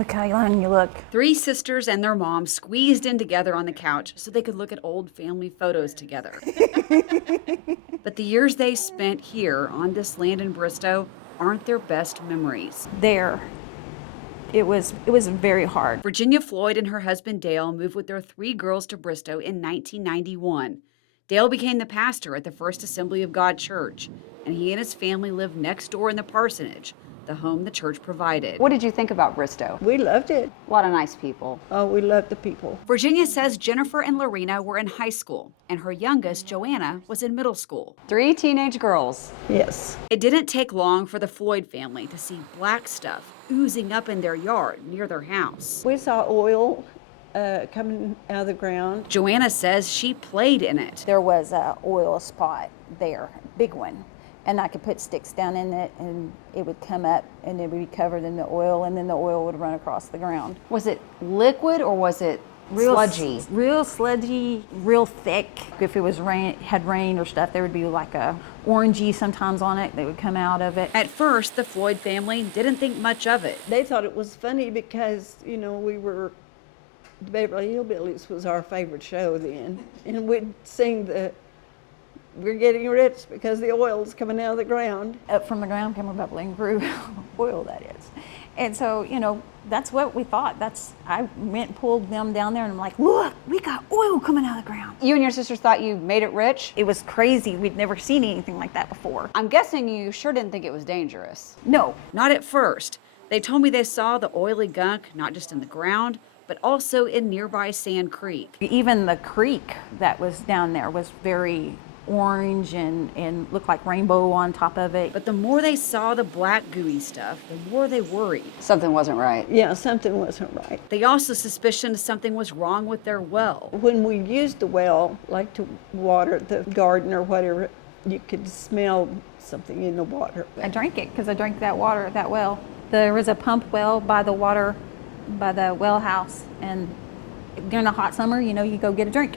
Look how young you look. 3 sisters and their mom squeezed in together on the couch so they could look at old family photos together. But the years they spent here on this land in Bristow aren't their best memories. There, it was very hard. Virginia Floyd and her husband Dale moved with their 3 girls to Bristow in 1991. Dale became the pastor at the First Assembly of God Church, and he and his family lived next door in the parsonage, the home the church provided. What did you think about Bristow? We loved it. A lot of nice people. Oh, we loved the people. Virginia says Jennifer and Lorena were in high school, and her youngest, Joanna, was in middle school. 3 teenage girls. Yes. It didn't take long for the Floyd family to see black stuff oozing up in their yard near their house. We saw oil coming out of the ground. Joanna says she played in it. There was a oil spot there, big one. And I could put sticks down in it and it would come up and it would be covered in the oil and then the oil would run across the ground. Was it liquid or was it sludgy? Real sludgy, real thick. If it was had rain or stuff, there would be like a orangey sometimes on it that would come out of it. At first, the Floyd family didn't think much of it. They thought it was funny because, you know, the Beverly Hillbillies was our favorite show then. And we'd sing we're getting rich because the oil's coming out of the ground. Up from the ground came a bubbling crude oil, that is. And so, you know, that's what we thought. I went and pulled them down there and I'm like, look, we got oil coming out of the ground. You and your sisters thought you made it rich? It was crazy. We'd never seen anything like that before. I'm guessing you sure didn't think it was dangerous. No. Not at first. They told me they saw the oily gunk not just in the ground, but also in nearby Sand Creek. Even the creek that was down there was very orange and looked like rainbow on top of it. But the more they saw the black gooey stuff, the more they worried. Something wasn't right. Yeah, something wasn't right. They also suspicioned something was wrong with their well. When we used the well, like to water the garden or whatever, you could smell something in the water. I drank it because I drank that water at that well. There was a pump well by the well house, and during the hot summer, you know, you go get a drink,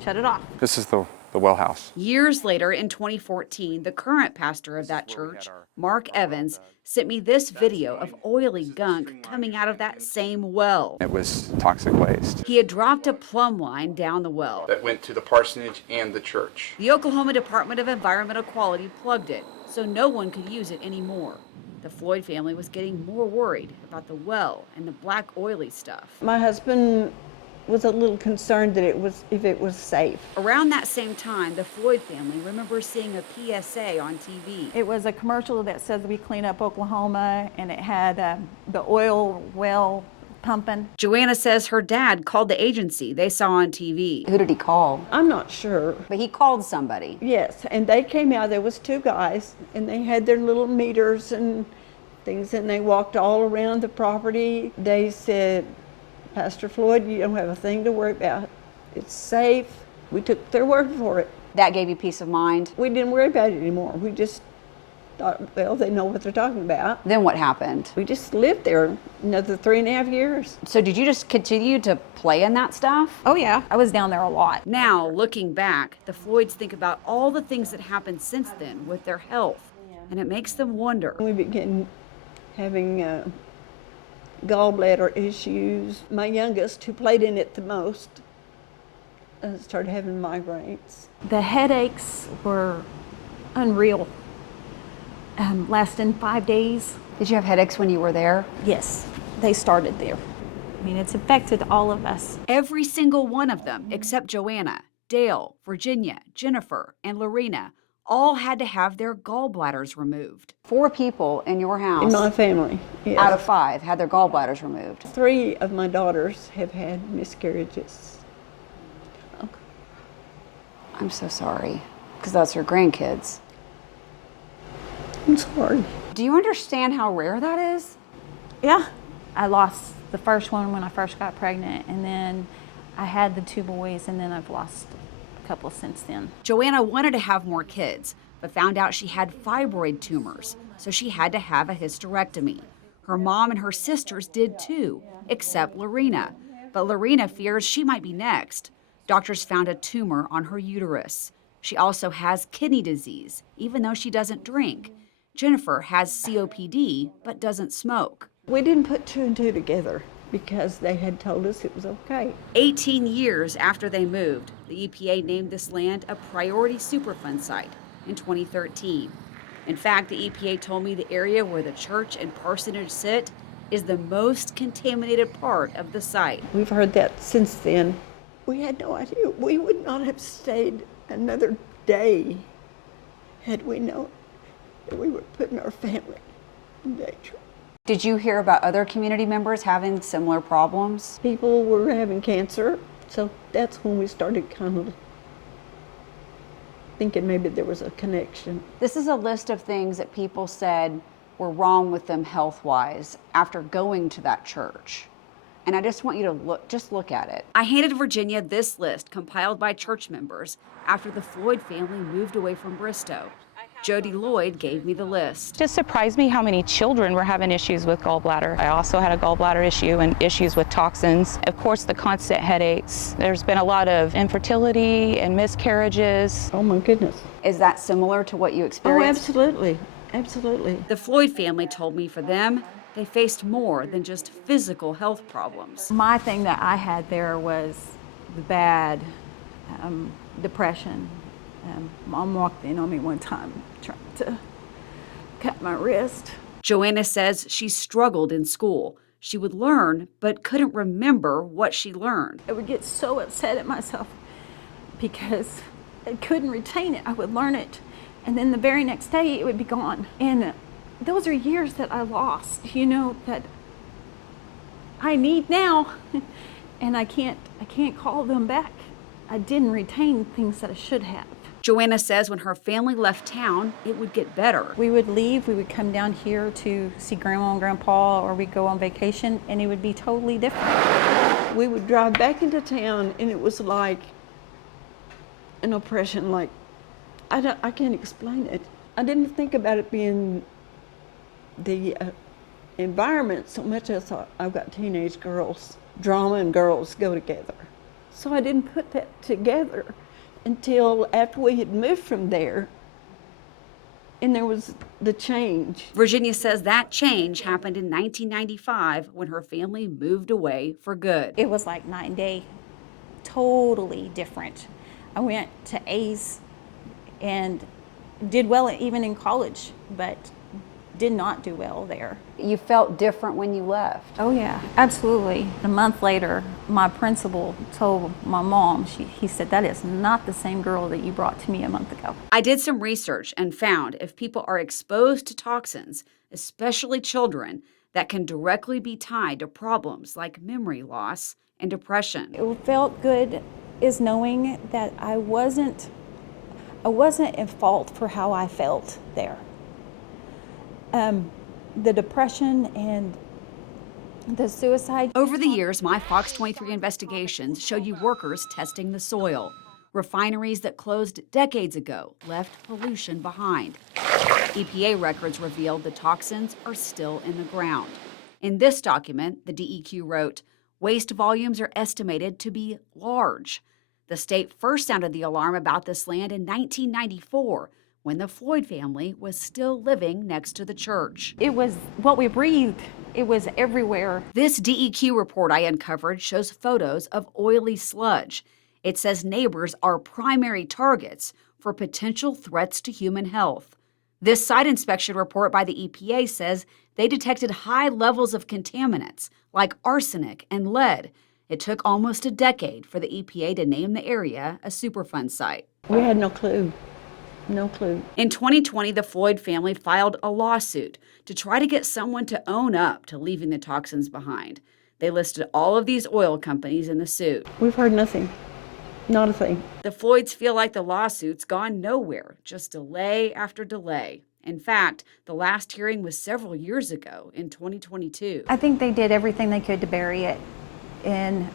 shut it off. This is the well house. Years later, in 2014, the current pastor of that church, Mark Evans, sent me this video of oily gunk coming out of that same well. It was toxic waste. He had dropped a plumb line down the well. That went to the parsonage and the church. The Oklahoma Department of Environmental Quality plugged it, so no one could use it anymore. The Floyd family was getting more worried about the well and the black oily stuff. My husband was a little concerned that if it was safe. Around that same time, the Floyd family remembers seeing a PSA on TV. It was a commercial that said we clean up Oklahoma, and it had the oil well pumping. Joanna says her dad called the agency they saw on TV. Who did he call? I'm not sure. But he called somebody. Yes, and they came out, there was 2 guys, and they had their little meters and things, and they walked all around the property. They said, Pastor Floyd, you don't have a thing to worry about. It's safe. We took their word for it. That gave you peace of mind? We didn't worry about it anymore. We just thought, well, they know what they're talking about. Then what happened? We just lived there another 3.5 years. So did you just continue to play in that stuff? Oh yeah, I was down there a lot. Now, looking back, the Floyds think about all the things that happened since then with their health, and it makes them wonder. We began having gallbladder issues. My youngest, who played in it the most, started having migraines. The headaches were unreal, lasting 5 days. Did you have headaches when you were there? Yes, they started there. I mean, it's affected all of us. Every single one of them, except Joanna, Dale, Virginia, Jennifer, and Lorena, all had to have their gallbladders removed. 4 people in your house, In my family, yes. out of 5, had their gallbladders removed. 3 of my daughters have had miscarriages. I'm so sorry, because that's your grandkids. I'm sorry. Do you understand how rare that is? Yeah, I lost the first one when I first got pregnant, and then I had the 2 boys, and then I've lost a couple since then. Joanna wanted to have more kids, but found out she had fibroid tumors, so she had to have a hysterectomy. Her mom and her sisters did too, except Lorena. But Lorena fears she might be next. Doctors found a tumor on her uterus. She also has kidney disease, even though she doesn't drink. Jennifer has COPD, but doesn't smoke. We didn't put two and two together because they had told us it was okay. 18 years after they moved, the EPA named this land a priority Superfund site in 2013. In fact, the EPA told me the area where the church and parsonage sit is the most contaminated part of the site. We've heard that since then. We had no idea. We would not have stayed another day had we known that we were putting our family in danger. Did you hear about other community members having similar problems? People were having cancer, so that's when we started kind of thinking maybe there was a connection. This is a list of things that people said were wrong with them health-wise after going to that church. And I just want you to look at it. I handed Virginia this list compiled by church members after the Floyd family moved away from Bristow. Jody Lloyd gave me the list. It just surprised me how many children were having issues with gallbladder. I also had a gallbladder issue and issues with toxins. Of course, the constant headaches. There's been a lot of infertility and miscarriages. Oh my goodness. Is that similar to what you Oh, experienced? absolutely. Absolutely. The Floyd family told me for them, they faced more than just physical health problems. My thing that I had there was the bad depression. Mom walked in on me one time trying to cut my wrist. Joanna says she struggled in school. She would learn, but couldn't remember what she learned. I would get so upset at myself because I couldn't retain it. I would learn it, and then the very next day it would be gone. And those are years that I lost, that I need now, and I can't call them back. I didn't retain things that I should have. Joanna says when her family left town, it would get better. We would leave, we would come down here to see Grandma and Grandpa, or we'd go on vacation, and it would be totally different. We would drive back into town, and it was like an oppression, like, I can't explain it. I didn't think about it being the environment so much as I've got teenage girls. Drama and girls go together. So I didn't put that together until after we had moved from there, and there was the change. Virginia says that change happened in 1995 when her family moved away for good. It was like night and day, totally different. I went to A's and did well even in college, but did not do well there. You felt different when you left. Oh yeah, absolutely. A month later, my principal told my mom, he said, "That is not the same girl that you brought to me a month ago." I did some research and found if people are exposed to toxins, especially children, that can directly be tied to problems like memory loss and depression. It felt good is knowing that I wasn't at fault for how I felt there. The depression and the suicide. Over the years, my FOX23 investigations showed you workers testing the soil. Refineries that closed decades ago left pollution behind. EPA records revealed the toxins are still in the ground. In this document, the DEQ wrote, waste volumes are estimated to be large. The state first sounded the alarm about this land in 1994, when the Floyd family was still living next to the church. It was what we breathed. It was everywhere. This DEQ report I uncovered shows photos of oily sludge. It says neighbors are primary targets for potential threats to human health. This site inspection report by the EPA says they detected high levels of contaminants like arsenic and lead. It took almost a decade for the EPA to name the area a Superfund site. We had no clue. No clue. In 2020, the Floyd family filed a lawsuit to try to get someone to own up to leaving the toxins behind. They listed all of these oil companies in the suit. We've heard nothing. Not a thing. The Floyds feel like the lawsuit's gone nowhere, just delay after delay. In fact, the last hearing was several years ago in 2022. I think they did everything they could to bury it, and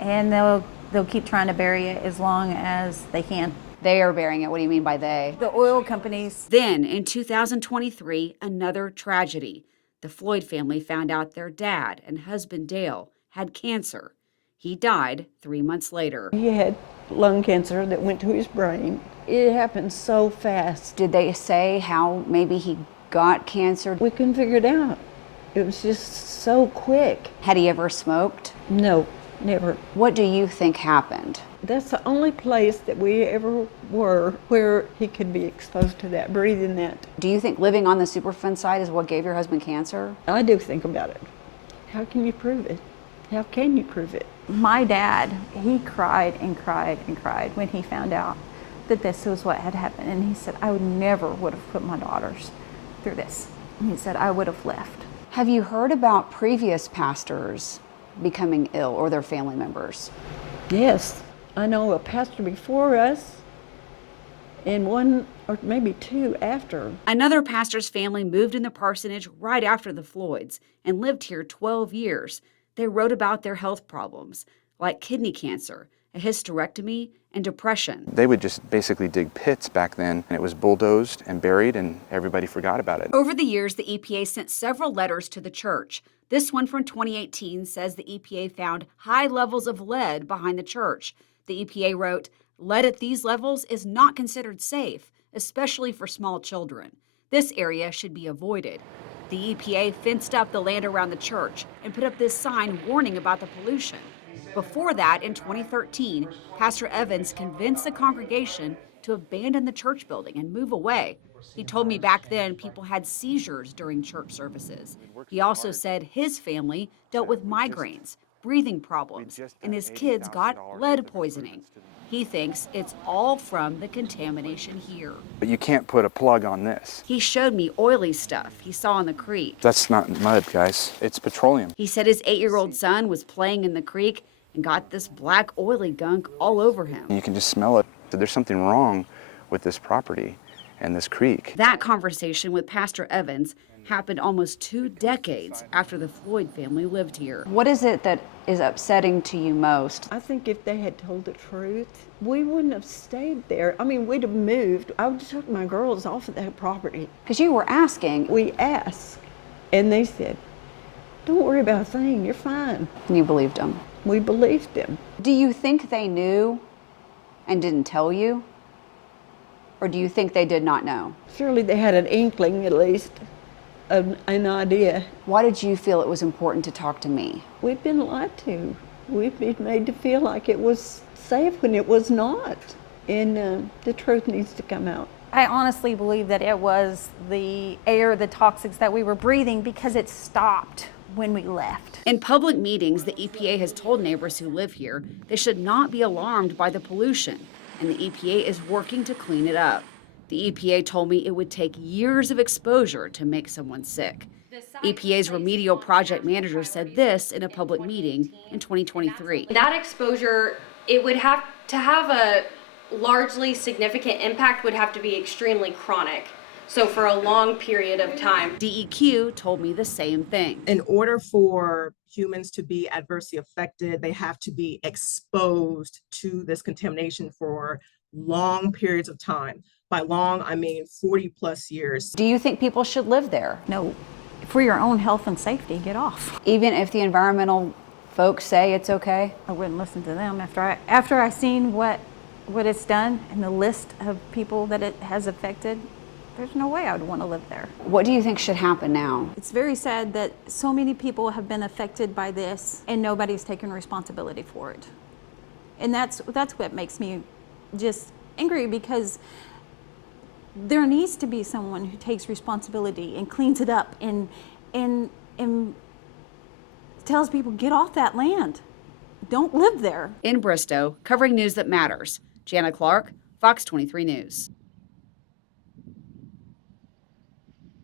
they'll keep trying to bury it as long as they can. They are burying it. What do you mean by they? The oil companies. Then, in 2023, another tragedy. The Floyd family found out their dad and husband Dale had cancer. He died 3 months later. He had lung cancer that went to his brain. It happened so fast. Did they say how maybe he got cancer? We couldn't figure it out. It was just so quick. Had he ever smoked? No, never. What do you think happened? That's the only place that we ever were where he could be exposed to that, breathing that. Do you think living on the Superfund site is what gave your husband cancer? I do think about it. How can you prove it? How can you prove it? My dad, he cried and cried and cried when he found out that this was what had happened. And he said, I never would have put my daughters through this. And he said, I would have left. Have you heard about previous pastors becoming ill or their family members? Yes, I know a pastor before us and one or maybe two after. Another pastor's family moved in the parsonage right after the Floyds and lived here 12 years. They wrote about their health problems, like kidney cancer, a hysterectomy, and depression. They would just basically dig pits back then, and it was bulldozed and buried, and everybody forgot about it. Over the years, the EPA sent several letters to the church. This one from 2018 says the EPA found high levels of lead behind the church. The EPA wrote, lead at these levels is not considered safe, especially for small children. This area should be avoided. The EPA fenced up the land around the church and put up this sign warning about the pollution. Before that, in 2013, Pastor Evans convinced the congregation to abandon the church building and move away. He told me back then people had seizures during church services. He also said his family dealt with migraines, breathing problems, and his kids got lead poisoning. He thinks it's all from the contamination here. But you can't put a plug on this. He showed me oily stuff he saw in the creek. That's not mud, guys. It's petroleum. He said his 8-year-old son was playing in the creek and got this black oily gunk all over him. You can just smell it. There's something wrong with this property and this creek. That conversation with Pastor Evans happened almost 2 decades after the Floyd family lived here. What is it that is upsetting to you most? I think if they had told the truth, we wouldn't have stayed there. I mean, we'd have moved. I would have took my girls off of that property. Because you were asking. We asked, and they said, don't worry about a thing, you're fine. And you believed them. We believed them. Do you think they knew and didn't tell you? Or do you think they did not know? Surely they had an inkling, at least, of an idea. Why did you feel it was important to talk to me? We've been lied to. We've been made to feel like it was safe when it was not. And the truth needs to come out. I honestly believe that it was the air, the toxics that we were breathing, because it stopped when we left. In public meetings, the EPA has told neighbors who live here they should not be alarmed by the pollution, and the EPA is working to clean it up. The EPA told me it would take years of exposure to make someone sick. EPA's remedial project manager said this in a public meeting in 2023. That exposure, it would have to have a largely significant impact, would have to be extremely chronic. So for a long period of time. DEQ told me the same thing. In order for humans to be adversely affected, they have to be exposed to this contamination for long periods of time. By long, I mean 40 plus years. Do you think people should live there? No, for your own health and safety, get off. Even if the environmental folks say it's okay? I wouldn't listen to them after I seen what it's done and the list of people that it has affected. There's no way I would want to live there. What do you think should happen now? It's very sad that so many people have been affected by this and nobody's taken responsibility for it. And that's what makes me just angry, because there needs to be someone who takes responsibility and cleans it up and tells people, get off that land. Don't live there. In Bristow, covering news that matters, Jana Clark, Fox 23 News.